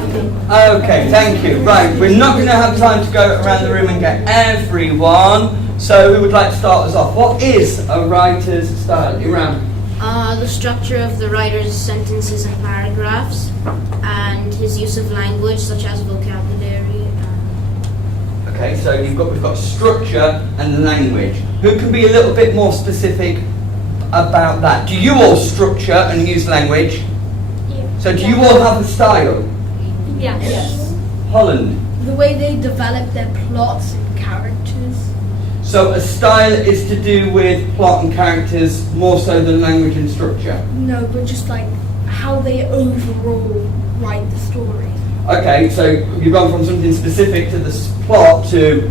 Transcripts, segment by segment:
Okay, thank you. Right, we're not going to have time to go around the room and get everyone. So who would like to start us off? What is a writer's style? Iram? The structure of the writer's sentences and paragraphs, and his use of language such as vocabulary. Okay, so we've got structure and language. Who can be a little bit more specific about that? Do you all structure and use language? Yeah. So do you all have a style? Yes. Holland? The way they develop their plots and characters. So a style is to do with plot and characters more so than language and structure? No, but just like how they overall write the story. Okay, so you've gone from something specific to the plot to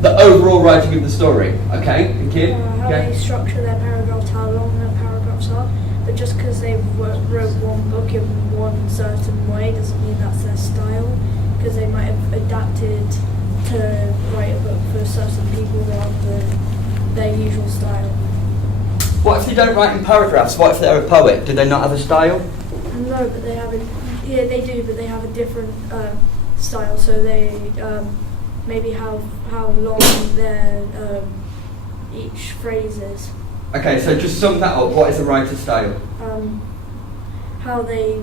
the overall writing of the story. Okay, thank you. How Okay. they structure their paragraphs, how long their paragraphs are. But just because they wrote one book in one certain way doesn't mean that's their style. Because they might have adapted to write a book for certain people rather than their usual style. What if they don't write in paragraphs? What if they're a poet? Do they not have a style? No, but they have a, yeah, they do, but they have a different style. So they maybe how long their each phrase is. Okay, so just sum that up. What is a writer's style? How they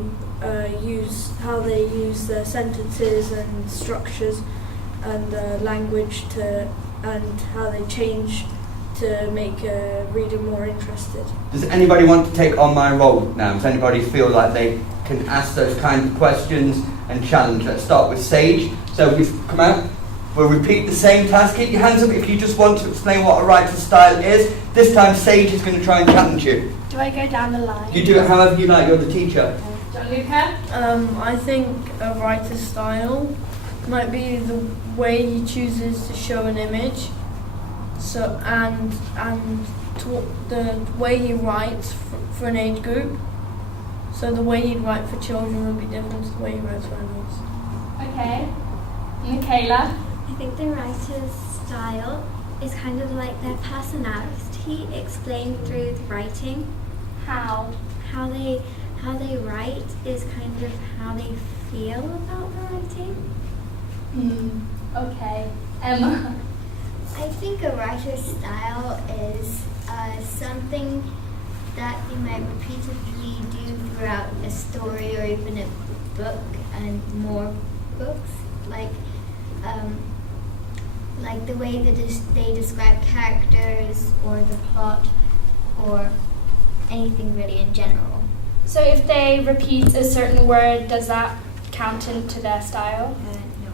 use their sentences and structures and language and how they change to make a reader more interested. Does anybody want to take on my role now? Does anybody feel like they can ask those kind of questions and challenge? Let's start with Sage. So we've come out. We'll repeat the same task. Keep your hands up if you just want to explain what a writer's style is. This time Sage is going to try and challenge you. Do I go down the line? You do it however you like. You're the teacher. Gianluca? I think a writer's style might be the way he chooses to show an image. So the way he writes for an age group. So the way he'd write for children would be different to the way he writes for adults. Okay. Michaela? I think the writer's style is kind of like their personality explained through the writing. How? How they write is kind of how they feel about the writing. Okay. Emma? I think a writer's style is something that they might repeatedly do throughout a story or even a book and more books, like the way that they describe characters or the plot or anything really in general. So if they repeat a certain word, does that count into their style? No,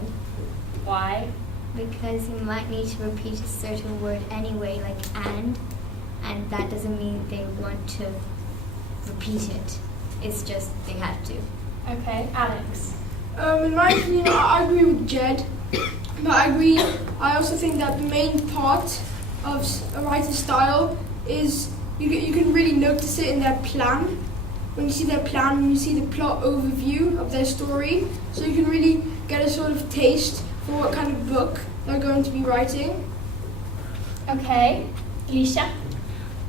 Why? because you might need to repeat a certain word anyway, like and that doesn't mean they want to repeat it. It's just they have to. Okay. Alex? In my opinion, I agree with Jed, but I also think that the main part of a writer's style is you can really notice it in their plan. When you see their plan, when you see the plot overview of their story, so you can really get a sort of taste for what kind of book they're going to be writing. Okay. Alicia?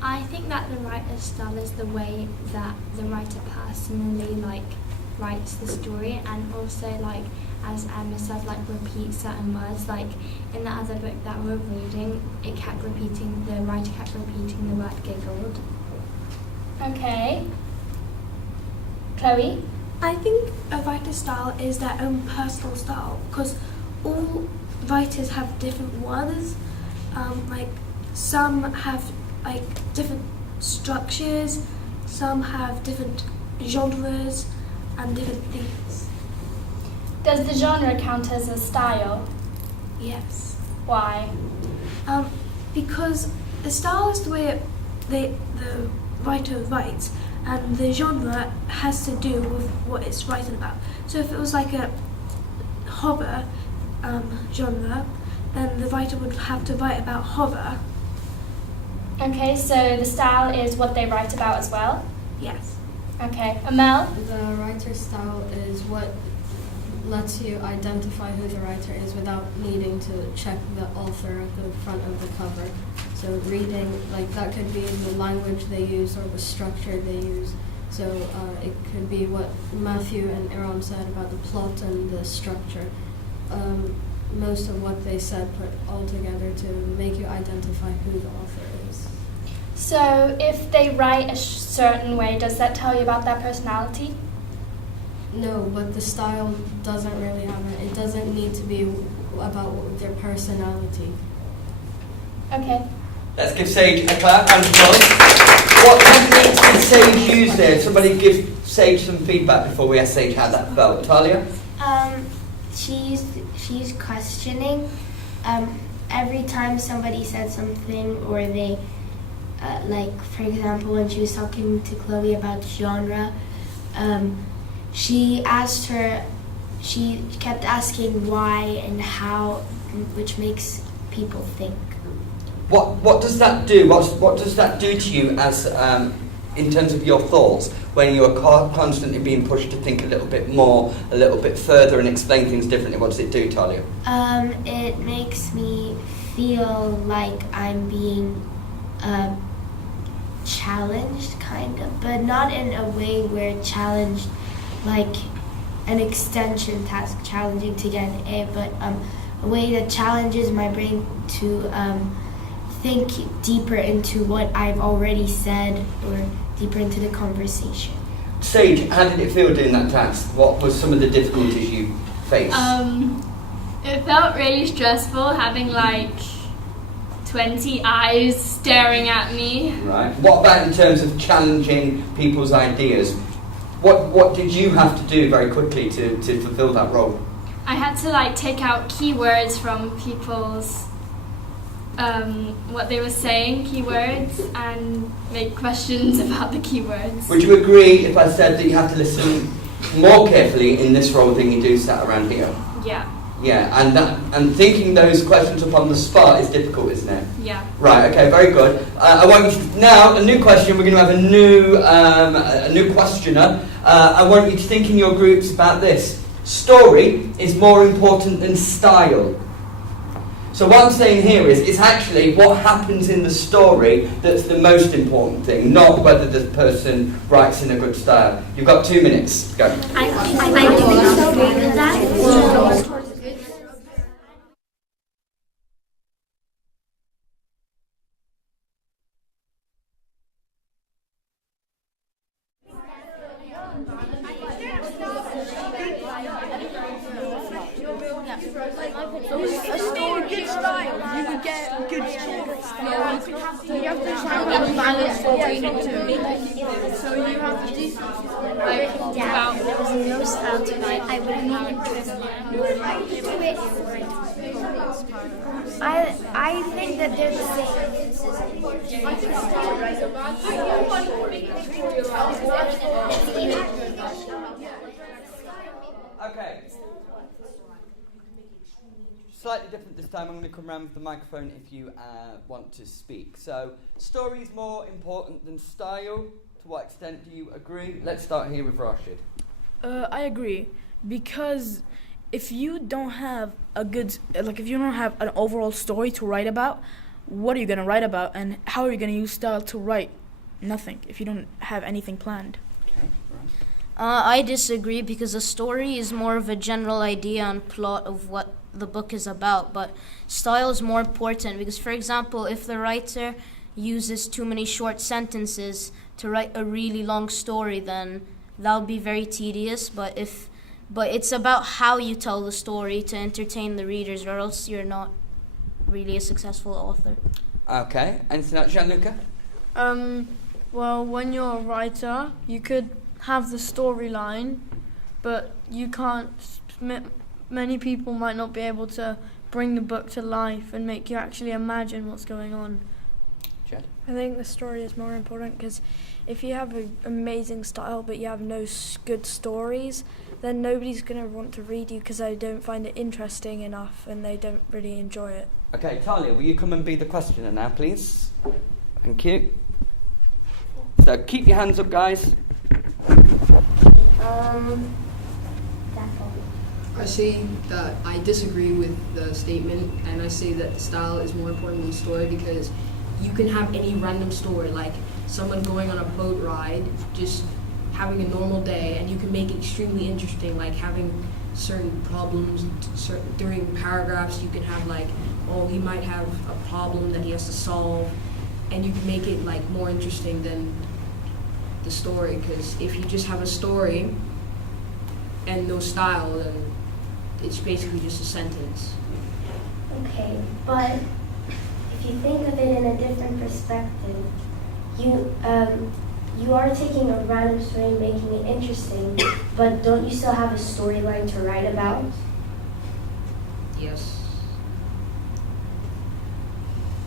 I think that the writer's style is the way that the writer personally writes the story, and also as Emma said, repeat certain words. Like in the other book that we're reading, the writer kept repeating the word giggled. Okay. Chloe? I think a writer's style is their own personal style, because all writers have different words. Some have different structures, some have different genres and different themes. Does the genre count as a style? Yes. Why? Because the style is the way the writer writes, and the genre has to do with what it's writing about. So if it was like a horror genre, then the writer would have to write about horror. Okay, so the style is what they write about as well? Yes. Okay. Amel? The writer's style is what lets you identify who the writer is without needing to check the author at the front of the cover. So reading, that could be the language they use or the structure they use. So it could be what Matthew and Aaron said about the plot and the structure. Most of what they said put all together to make you identify who the author is. So if they write a certain way, does that tell you about their personality? No, but the style doesn't really have it. It doesn't need to be about their personality. Okay. Let's give Sage a clap and applause. What techniques did Sage use there? Somebody give Sage some feedback before we ask Sage how that felt. Talia? She's questioning. Every time somebody said something, or they, like for example, when she was talking to Chloe about genre, she kept asking why and how, which makes people think. What does that do? What does that do to you as in terms of your thoughts when you are constantly being pushed to think a little bit more, a little bit further, and explain things differently? What does it do, Talia? It makes me feel like I'm being challenged, kind of, but not in a way where challenged like an extension task challenging to get an A, but a way that challenges my brain to think deeper into what I've already said, or deeper into the conversation. Sage, how did it feel doing that task? What were some of the difficulties you faced? It felt really stressful having like 20 eyes staring at me. Right. What about in terms of challenging people's ideas? What did you have to do very quickly to fulfill that role? I had to like take out keywords from people's what they were saying, keywords, and make questions about the keywords. Would you agree if I said that you have to listen more carefully in this role than you do sat around here? Yeah. Yeah, and thinking those questions up on the spot is difficult, isn't it? Yeah. Right. Okay. Very good. I want you to, now a new question. We're going to have a new questioner. I want you to think in your groups about this. Story is more important than style. So what I'm saying here is, it's actually what happens in the story that's the most important thing, not whether the person writes in a good style. You've got 2 minutes. Go. I don't agree with that. A story, good style, you would get good story. You have to have a balance between the two. So you have to do something. There was no style tonight. I wouldn't I think that they're the Okay. Slightly different this time. I'm going to come around with the microphone if you want to speak. So, story is more important than style. To what extent do you agree? Let's start here with Rashid. I agree, because if you don't have if you don't have an overall story to write about, what are you going to write about, and how are you going to use style to write? Nothing, if you don't have anything planned. Okay, right. I disagree, because a story is more of a general idea and plot of what the book is about, but style is more important, because, for example, if the writer uses too many short sentences to write a really long story, then that would be very tedious. But it's about how you tell the story to entertain the readers, or else you're not really a successful author. Okay, anything else, Gianluca? Well, when you're a writer, you could have the storyline, but you can't. Many people might not be able to bring the book to life and make you actually imagine what's going on. Jed? I think the story is more important, because if you have an amazing style but you have no good stories, then nobody's going to want to read you, because they don't find it interesting enough and they don't really enjoy it. Okay, Talia, will you come and be the questioner now, please? Thank you. So keep your hands up, guys. I say that I disagree with the statement, and I say that style is more important than story, because you can have any random story, like someone going on a boat ride, just having a normal day, and you can make it extremely interesting, like having certain problems during paragraphs. You can have like, oh, he might have a problem that he has to solve, and you can make it like more interesting than the story, because if you just have a story and no style, then it's basically just a sentence. Okay, but if you think of it in a different perspective, you are taking a random story and making it interesting, but don't you still have a storyline to write about? Yes.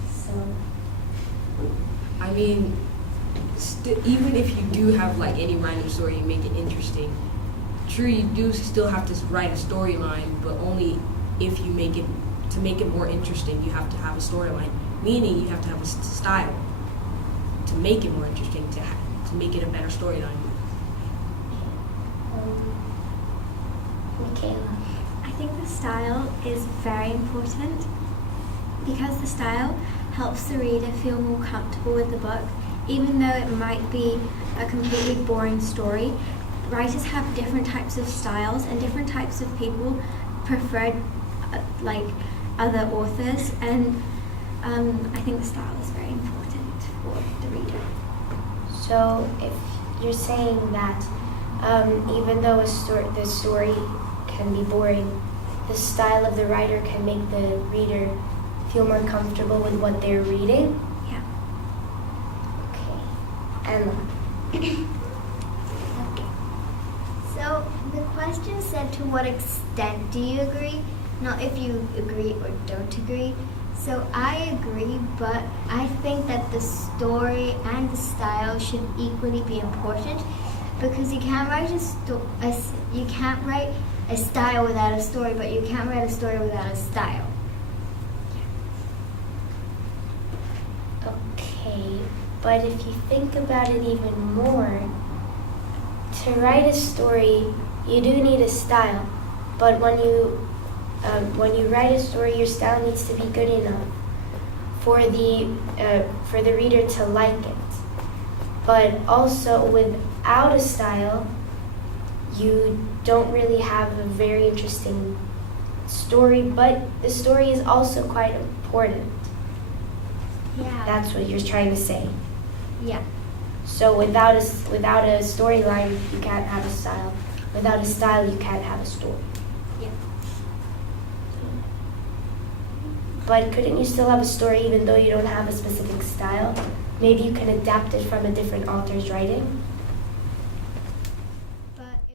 So, I mean, even if you do have like any random story, you make it interesting. True, you do still have to write a storyline, but only if you make it, to make it more interesting, you have to have a storyline. Meaning you have to have a style to make it more interesting, to make it a better storyline. Michaela. I think the style is very important because the style helps the reader feel more comfortable with the book, even though it might be a completely boring story. Writers have different types of styles, and different types of people prefer like other authors, and I think the style is very important for the reader. So if you're saying that even though the story can be boring, the style of the writer can make the reader feel more comfortable with what they're reading? Yeah. Okay. Emma. So the question said, to what extent do you agree? Not if you agree or don't agree. So I agree, but I think that the story and the style should equally be important, because you can't write you can't write a style without a story, but you can't write a story without a style. Okay, but if you think about it even more, to write a story, you do need a style, but when you write a story, your style needs to be good enough for the reader to like it. But also, without a style, you don't really have a very interesting story, but the story is also quite important. Yeah. That's what you're trying to say. Yeah. So without a storyline, you can't have a style. Without a style, you can't have a story. Yeah. But couldn't you still have a story even though you don't have a specific style? Maybe you can adapt it from a different author's writing.